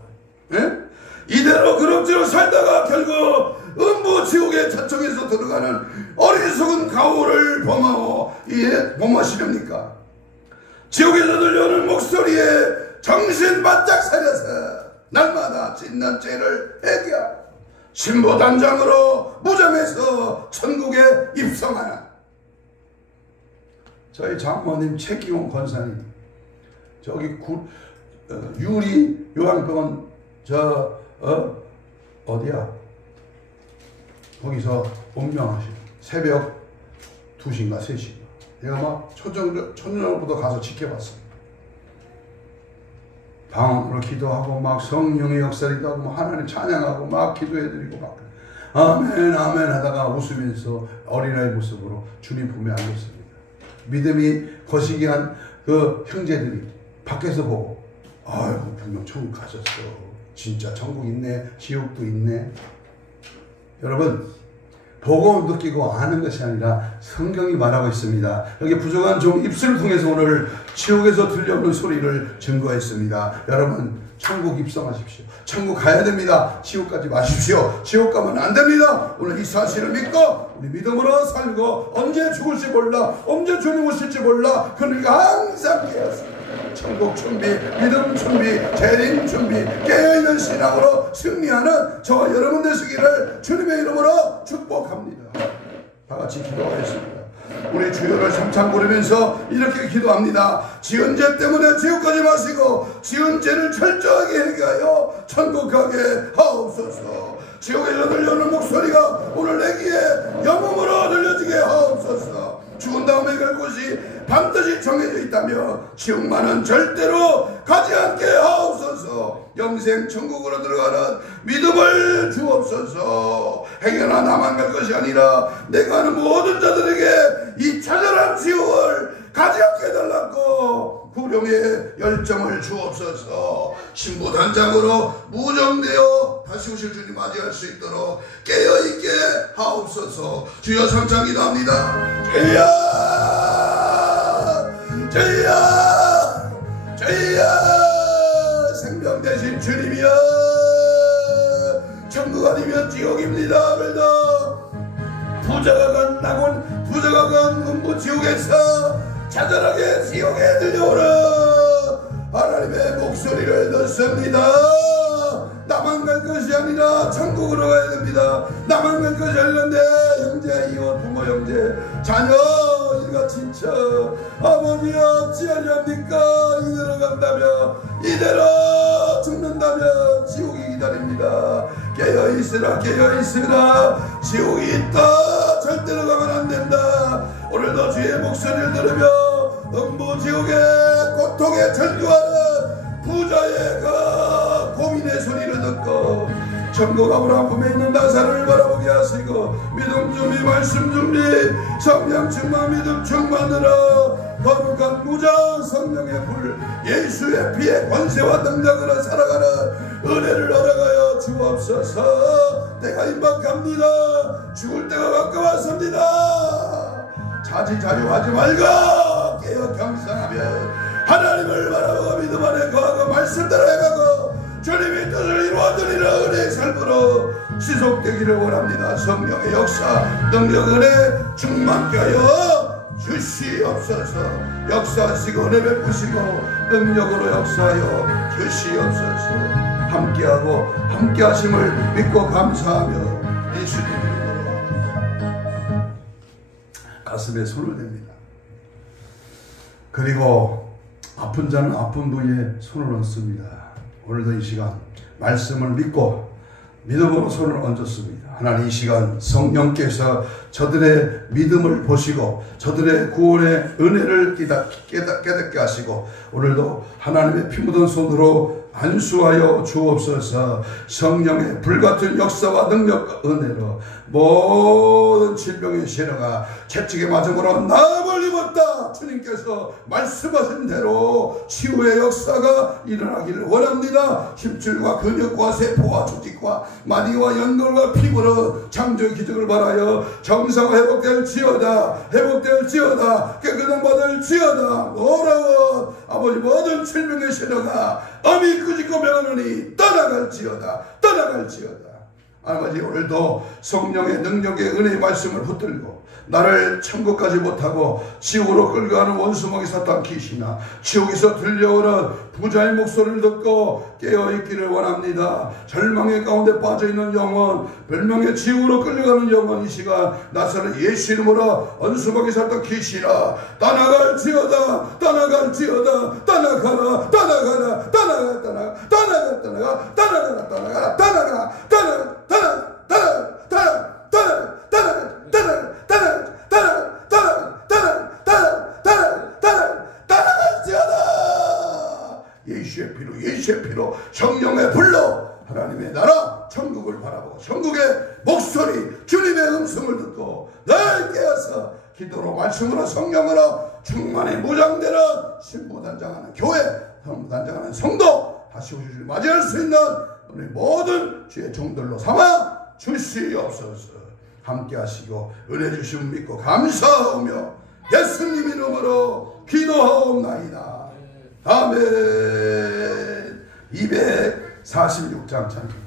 이대로 그럭저럭 살다가 결국 음부지옥의 자청에서 들어가는 어리석은 가오를 범하시렵니까? 지옥에서 들려오는 목소리에 정신 바짝 차려서 날마다 짓는 죄를 회개하고 신보단장으로 무장해서 천국에 입성하는 저희 장모님 최기용 권사님, 저기 유리 요양병원 어디야? 거기서 운명하시고 새벽 2시인가 3시인가 내가 막 초저녁부터 가서 지켜봤어요. 방언으로 기도하고 막 성령의 역사를 기도하고 막 하나님 찬양하고 막 기도해드리고 막 아멘 아멘 하다가 웃으면서 어린아이 모습으로 주님 품에 안겼습니다. 믿음이 거시기한 그 형제들이 밖에서 보고 아이고 분명 천국 가셨어. 진짜 천국 있네. 지옥도 있네. 여러분 보고 느끼고 아는 것이 아니라 성경이 말하고 있습니다. 여기 부족한 종 입술을 통해서 오늘 지옥에서 들려오는 소리를 증거했습니다. 여러분 천국 입성하십시오. 천국 가야 됩니다. 지옥 가지 마십시오. 지옥 가면 안 됩니다. 오늘 이 사실을 믿고 우리 믿음으로 살고 언제 죽을지 몰라, 언제 주님 오실지 몰라. 그러니까 항상 깨어서 천국 준비, 믿음 준비, 재림 준비, 깨어있는 신앙으로 승리하는 저와 여러분 되시기를 주님의 이름으로 축복합니다. 다 같이 기도하겠습니다. 우리 주여를 삼창 부르면서 이렇게 기도합니다. 지은 죄 때문에 지옥 가지 마시고 지은 죄를 철저하게 해결하여 천국 가게 하옵소서. 지옥에서 들려오는 목소리가 오늘 내 귀에 영음으로 들려지게 하옵소서. 죽은 다음에 갈 곳이 반드시 정해져 있다며 지옥만은 절대로 가지 않게 하옵소서. 영생 천국으로 들어가는 믿음을 주옵소서. 행여나 나만 갈 것이 아니라 내가 아는 모든 자들에게 이 처절한 지옥을 가지 않게 해달라고 구령의 열정을 주옵소서. 신부단장으로 무정되어 다시 오실 주님 맞이할 수 있도록 깨어있게 하옵소서. 주여 삼창 기도합니다. 주여 주여 주여 생명 되신 주님이여, 천국 아니면 지옥입니다. 그래도 부자가 간 낙원, 부자가 간 음부지옥에서 자잘하게 지옥에 들려오는 하나님의 목소리를 듣습니다. 나만 갈 것이 아니라 천국으로 가야 됩니다. 나만 갈 것이 아니라 내 형제, 이웃, 부모, 형제, 자녀, 일가, 친척, 아버지 어찌하렵니까? 이대로 간다며, 이대로 죽는다며 지옥이 기다립니다. 깨어있으라, 깨어있으라. 지옥이 있다. 절대로 가면 안 된다. 오늘도 주의 목소리를 들으며 음부지옥의 고통에 절규하는 부자의 그 고민의 소리를 듣고 천국 아브라함 품에 있는 나사로를 바라보게 하시고 믿음 준비, 말씀 준비, 성령 충만, 믿음 충만으로 거룩한 무장 성령의 불, 예수의 피의 권세와 능력으로 살아가는 은혜를 허락하여 주옵소서. 내가 임박합니다. 죽을 때가 가까웠습니다. 자지자족하지 말고 깨어 경상하며 하나님을 바라보고 믿음 안에 거하고 말씀대로 해가고 주님의 뜻을 이루어드리는 은혜의 삶으로 지속되기를 원합니다. 성령의 역사, 능력, 은혜 충만케 하여 주시옵소서. 역사하시고 은혜 베푸시고 능력으로 역사하여 주시옵소서. 함께하고 함께하심을 믿고 감사하며 예수님 이름으로 가슴에 손을 댑니다. 그리고 아픈 자는 아픈 부위에 손을 얹습니다. 오늘도 이 시간 말씀을 믿고 믿음으로 손을 얹었습니다. 하나님, 이 시간 성령께서 저들의 믿음을 보시고 저들의 구원의 은혜를 깨닫게 하시고 오늘도 하나님의 피 묻은 손으로 안수하여 주옵소서. 성령의 불같은 역사와 능력과 은혜로 모든 질병의 신화가 채찍에 맞음으로 나음을 입었다. 주님께서 말씀하신 대로 치유의 역사가 일어나기를 원합니다. 힘줄과 근육과 세포와 조직과 마디와 연골과 피부로 창조의 기적을 바라여 정상 회복될지어다. 회복될지어다. 깨끗한 받을지어다. 놀라운 아버지, 모든 질병의 신화가 어미 꾸짖고 명하노니 떠나갈지어다. 떠나갈지어다. 아버지, 오늘도 성령의 능력의 은혜의 말씀을 붙들고 나를 천국까지 못하고 지옥으로 끌고 가는 원수마귀 사탄 귀신아, 지옥에서 들려오는 부자의 목소리를 듣고 깨어있기를 원합니다. 절망의 가운데 빠져있는 영혼, 멸망의 지옥으로 끌려가는 영혼, 이 시간 나서는 예수 이름으로 원수마귀 사탄 귀신아, 떠나갈지어다. 떠나갈지어다. 떠나가라. 떠나가라. 떠나가. 떠나가. 떠나가. 떠나가. 떠나가라. 떠나가라. 떠나가. 떠나가. 예수의 피로 성령의 불로 하나님의 나라 천국을 바라보고 천국의 목소리, 주님의 음성을 듣고 날 깨어서 기도로 말씀으로 성령으로 충만히 무장되는 신부단장하는 교회, 성부단장하는 성도, 다시 오실 맞이할 수 있는 우리 모든 주의 종들로 삼아 주시옵소서. 함께 하시고 은혜 주심 믿고 감사하며 예수님 이름으로 기도하옵나이다. 아멘. 246장 찬송.